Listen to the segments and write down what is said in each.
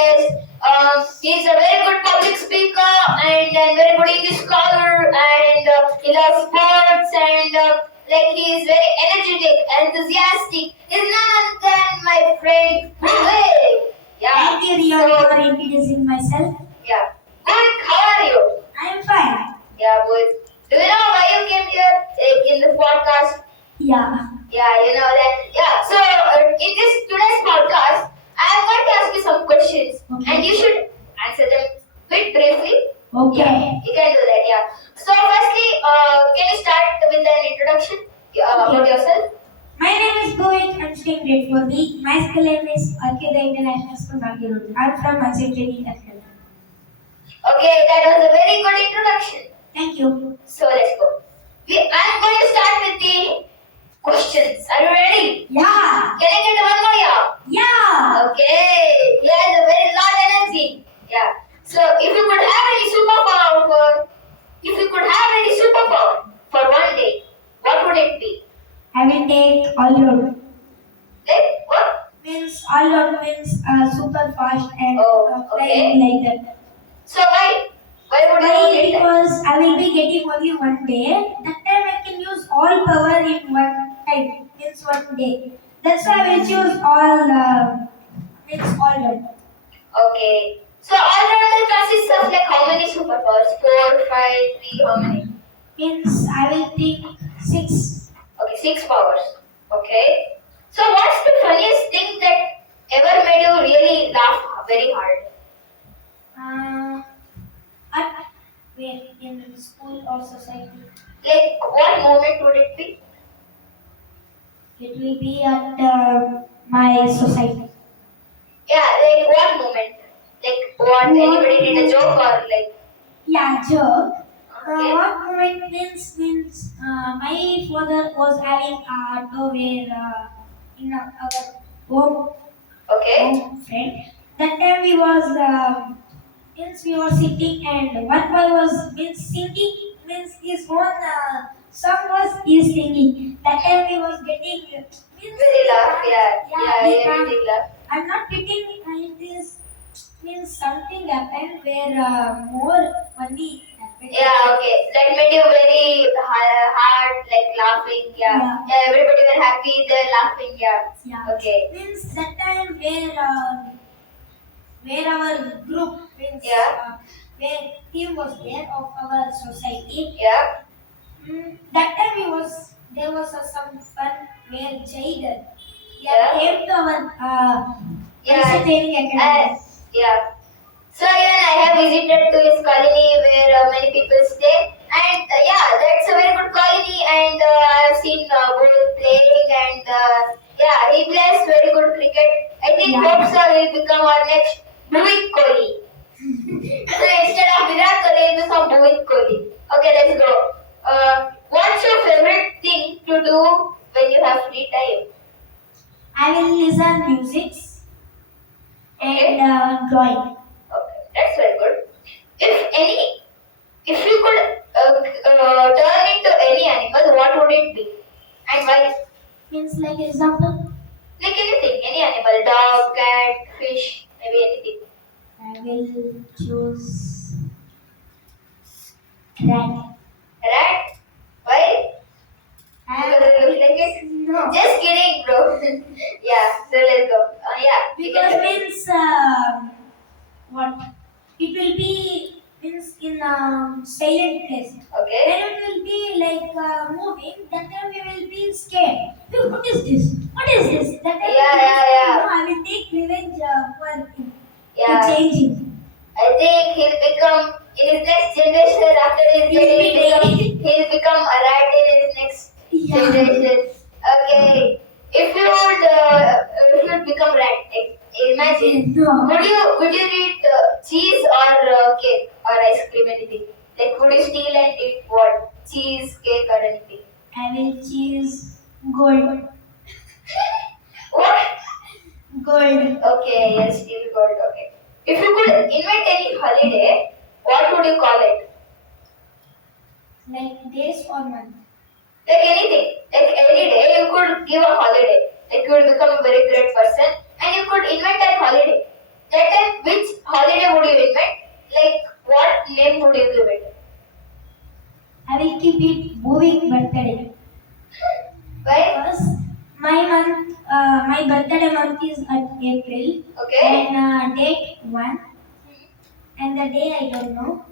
guest. He's a very good public speaker and a very good English scholar, and he loves sports, and like he is very energetic, enthusiastic. He's none other than my friend Vivek. Yeah. Thank you, Rio, for introducing myself. Yeah. Good. How are you? I am fine. Yeah, good. Do you know why you came here in the podcast? Yeah. Yeah, you know that. Yeah, so in this today's podcast, I am going to ask you some questions, Okay. and you should answer them bit briefly. Okay. Yeah, you can do that. Yeah. So firstly, can you start with an introduction about yourself? My name is Bhuvik. I'm staying grade 4B. My school name is Arkeda International School, Bangalore. I'm from Manchester, Kerala. Okay, that was a very good introduction. Thank you. So let's go. I'm going to start with the questions. Are you ready? Yeah. Can I get one more? Yeah. Yeah. Okay, he has a very lot energy. Yeah. So if you could have any superpower for one day, what would it be? I will take all road. Like what? Means all road means super fast and Oh, flying like that. So why? Why would you Why? need that? Because I will be getting only one day. That time I can use all power in one time. Means one day. That's why I will choose all road. Okay. So all-rounder consists of like how many superpowers? 4, 5, 3, how many? Means I will think 6. Okay, 6 powers. Okay. So what's the funniest thing that ever made you really laugh very hard? At where in school or society. Like what moment would it be? It will be at my society. Yeah, like what moment? Like what? Anybody did a joke or like? Yeah, joke. Okay. What moment means my father was having a auto where in our home Okay. home friend. That time we were sitting and one boy was singing means his own song was he singing. That time he was getting Very laugh. Yeah. he Everything laugh. I'm not getting it is means something happened where more funny happened. Yeah. Okay. That made you very hard, like laughing. Yeah. Yeah. Yeah. Everybody were happy. They're laughing. Yeah. Yeah. Okay. Means that time where our group means Yeah. where team was there of our society. Yeah. That time there was some fun where Jayden Yeah. came to our Yeah. training academy. Yeah. So even I have visited to his colony where many people stay, and yeah, that's a very good colony, and I have seen both playing, and yeah, he plays very good cricket. I think Yeah. hope so will become our next Bhuvik Kohli. So instead of Virat Kohli, he'll become Bhuvik Kohli. Okay, let's go. What's your favorite thing to do when you have free time? I will listen music and drawing. Okay, that's very good. If you could turn into any animal, what would it be, and why? Means like example, Like anything, any animal, dog, cat, fish, maybe anything. I will choose rat. Rat? Why? Because it looks like it. No. Just kidding, bro. Yeah. So let's go. Yeah. you Because can- means what? It will be means in silent place. Okay. When it will be like moving, that time we will be scared. Look, what is this? What is this? That time Yeah, we will yeah, say, yeah. No, I will take revenge for him. Yeah. To change him. I think he'll become in his next generation after his he'll become a rat in his next Yeah. generation. Okay. If you would become rat, imagine. No. Would you eat cheese or cake or ice cream, anything? Like would you steal and eat what? Cheese, cake or anything? I will choose gold. What? Gold. Okay, yes, steal gold. Okay. If you could invent any holiday, what would you call it? Like days or month. Like anything. Like any day you could give a holiday. Like you will become a very great person and you could invent that holiday. That time which my birthday month is at April. Okay. And date 1. And the day I don't know.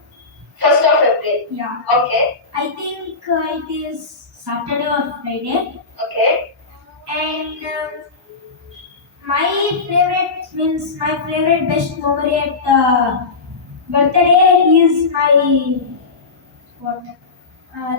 1st of April. Yeah. Okay. I think it is Saturday or Friday. Okay. And my favorite best memory at birthday is my what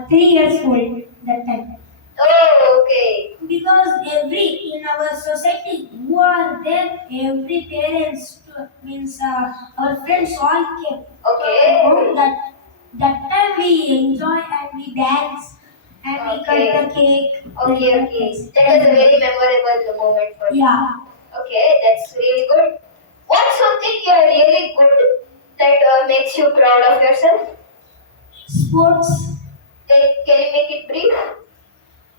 3 years old that time. Oh, okay. Because every in our society who are there, every parents means our friends all came to Okay. our home. That time we enjoy and we dance and we cut Okay. the cake. Okay, okay. That was a very memorable moment for you. Yeah. Okay, that's really good. What's something you're really good that makes you proud of yourself? Sports. Can you make it brief?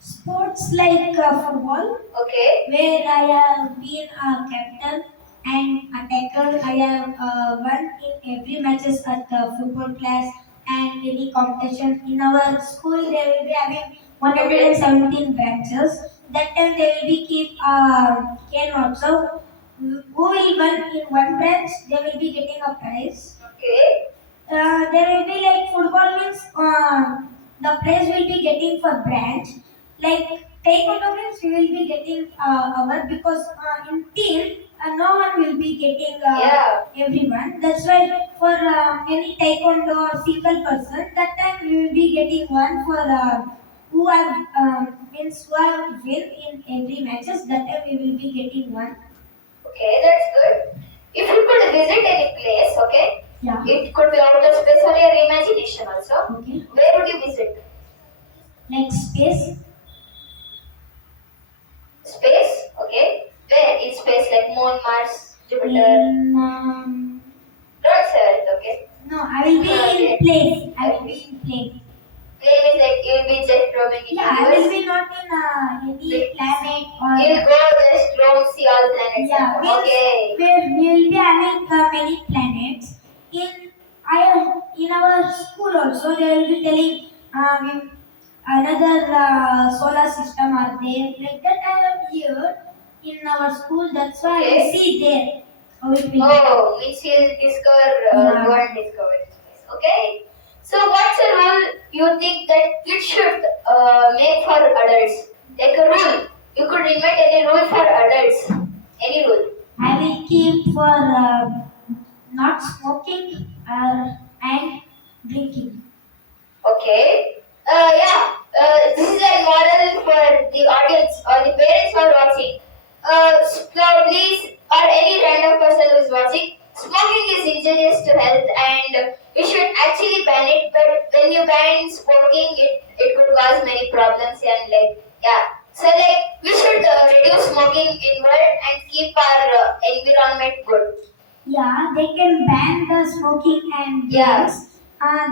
Sports like football, Okay. where I have been a captain and attacker. I have won in every matches at the football class and any competition. In our school, they will be having 117 branches. That time they will be keep can also. Who will win in one branch, they will be getting a prize. Okay. There will be like football means the prize will be getting for branch. Like taekwondo means we will be getting our because in team no one will be getting Yeah. everyone. That's why for any taekwondo or single person that time we will be getting one for who have means who have win in every matches. That time we will be getting one. Okay, that's good. If you could visit any place, okay, Yeah. it could be outer space or your imagination also. Okay. Where would you visit? Like space. Space, okay. Where in space, like Moon, Mars, Jupiter? In, Don't say it, okay. no, I will be Okay. in plane. I will be in plane. Plane is like you'll be just roaming in Yeah, I will universe. be not in any planet You'll or go just roam, see all planets. yeah. Okay. We will be having many planets. In our school also they will be telling another solar system are there like that. I am here in our school. That's why I will Okay. see there. How it will be. Oh, means you'll discover, Yeah. go and discover space. Okay. So, what's a rule you think that kids should make for adults? Like a rule. You could invent any rule for adults. Any rule. I will keep for not smoking and drinking. Okay. Yeah. This is a model for the audience or the parents who are watching. So please, or any random person who is watching, smoking is injurious to health, and we should actually ban it. But when you ban smoking, it could cause many problems and like yeah. So like we should reduce smoking in world and keep our environment good. Yeah, they can ban the smoking and Yeah. drugs.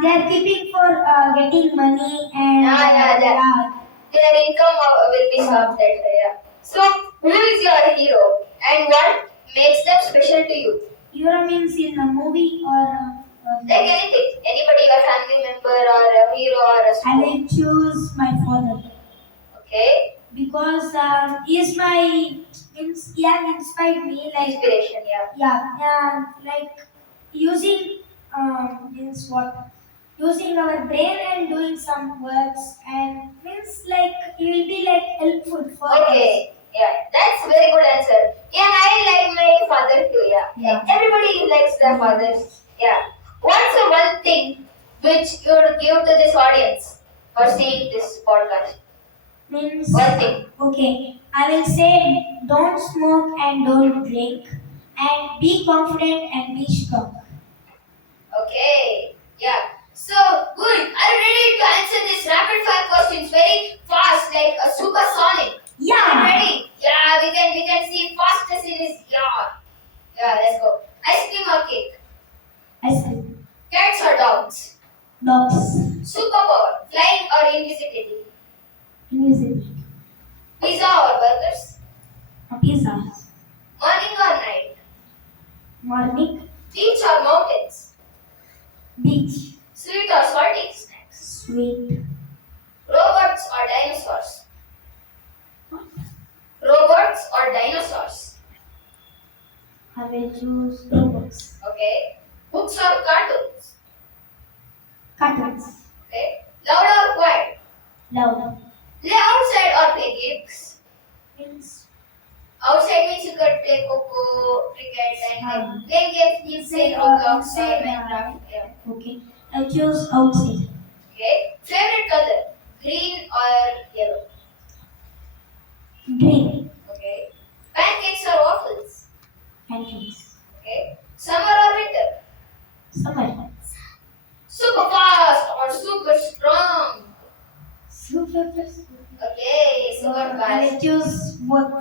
They are keeping for getting money and Yeah. Their income will be served that way. Yeah. So, who is your hero and what makes them special to you? Hero means in a movie or Like anything, anybody, a family member or a hero or a I sport. will choose my father Okay, because he is my means he has inspired me like inspiration. Yeah. like using means what using our brain and doing some works and means like it will be like helpful for us. Okay. Yeah, that's very good answer. Yeah, I like my father too. Yeah. Yeah. Everybody likes their fathers. Yeah. What's the one thing which you would give to this audience for seeing this podcast? Means One thing. okay, I will say don't smoke and don't drink and be confident and be strong. Okay. Yeah. So good. Are you ready to answer these rapid fire questions very fast, like a supersonic? Are you Yeah. ready? Yeah, we can see fastest in this. Yeah. Yeah, let's go. Ice cream or cake? Ice cream. Cats or dogs? Dogs. Superpower, flying or invisibility? Invisible. Pizza or burgers? Pizza. Morning or night? Morning. Beach or mountains? Beach. Sweet or salty snacks? Sweet. Robots or dinosaurs? Robots or dinosaurs? I will choose books. Okay. Books or cartoons? Cartoons. Okay. Loud or quiet? Loud. Play outside or play games? Means Outside means you could play Coco, cricket, and Ah. play games. You say Inside, Roblox or inside, Minecraft. Yeah. okay. I choose outside. Okay. Favorite color? Green or yellow? Green. Okay. Pancakes or waffles? Pancakes. Okay. Summer or winter? Summer. Super fast or super strong? Super. Okay, super I fast. will choose both.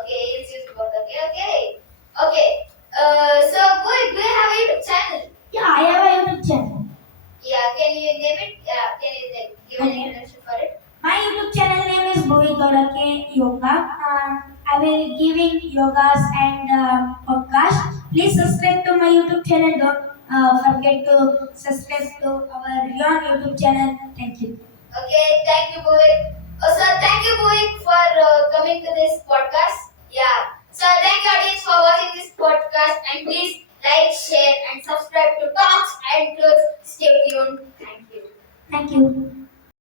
Okay, you choose both. Okay. So boy, do you have a YouTube channel? Yeah, I have a YouTube channel. Yeah, can you name it? Yeah, can you give an Okay. introduction for it? My YouTube channel name is Bhuvi Gaudake Yoga. I will giving yogas and podcast. Please subscribe to my YouTube channel. Don't forget to subscribe to our Rion YouTube channel. Thank you. Okay, thank you, Bhuik. Sir, thank you, Bhuik, for coming to this